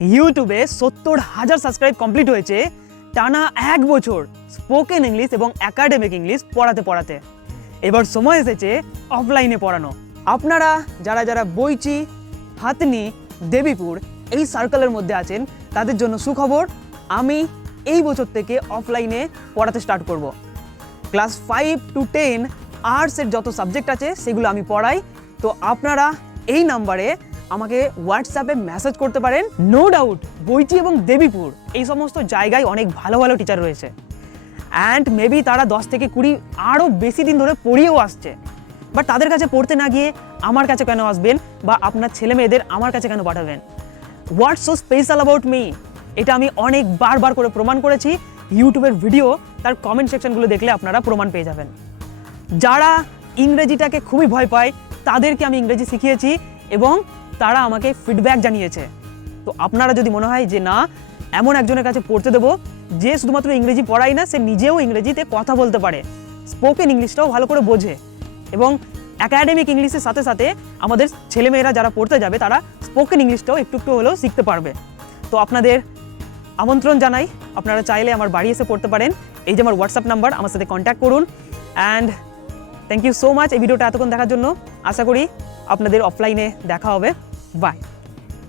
ইউটিউবে সত্তর হাজার সাবস্ক্রাইব কমপ্লিট হয়েছে টানা এক বছর স্পোকেন ইংলিশ এবং একাডেমিক ইংলিশ পড়াতে পড়াতে। এবার সময় এসেছে অফলাইনে পড়ানো। আপনারা যারা যারা বইচি হাতনি দেবীপুর এই সার্কেলের মধ্যে আছেন, তাদের জন্য সুখবর, আমি এই বছর থেকে অফলাইনে পড়াতে স্টার্ট করব। ক্লাস ফাইভ টু টেন আর্টসের যত সাবজেক্ট আছে সেগুলো আমি পড়াই। তো আপনারা এই নাম্বারে আমাকে হোয়াটসঅ্যাপে মেসেজ করতে পারেন নো ডাউট বইচি এবং দেবীপুর, এই সমস্ত জায়গায় অনেক ভালো ভালো টিচার রয়েছে। অ্যান্ড মেবি তারা দশ থেকে কুড়ি আরও বেশি দিন ধরে পড়িয়েও আসছে। বাট তাদের কাছে পড়তে না গিয়ে আমার কাছে কেন আসবেন বা আপনার ছেলে মেয়েদের আমার কাছে কেন পাঠাবেন? What's so special about me এটা আমি অনেক বারবার করে প্রমাণ করেছি। ইউটিউবের ভিডিও তার কমেন্ট সেকশনগুলো দেখলে আপনারা প্রমাণ পেয়ে যাবেন। যারা ইংরেজিটাকে খুবই ভয় পায়, তাদেরকে আমি ইংরেজি শিখিয়েছি এবং তারা আমাকে ফিডব্যাক জানিয়েছে। তো আপনারা যদি মনে হয় যে না, এমন একজনের কাছে পড়তে দেবো, যে শুধুমাত্র ইংরেজি পড়াই না, সে নিজেও ইংরেজিতে কথা বলতে পারে। স্পোকেন ইংলিশটাও ভালো করে বোঝে। এবং একাডেমিক ইংলিশের সাথে সাথে আমাদের ছেলেমেয়েরা যারা পড়তে যাবে, তারা স্পোকেন ইংলিশটাও একটু একটু হলেও শিখতে পারবে। তো আপনাদের আমন্ত্রণ জানাই। আপনারা চাইলে আমার বাড়ি এসে পড়তে পারেন। এই যে আমার হোয়াটসঅ্যাপ নাম্বার আমার সাথে কন্ট্যাক্ট করুন। And thank you so much এই ভিডিওটা এতক্ষণ দেখার জন্য। আশা করি আপনাদের অফলাইনে দেখা হবে। Vai!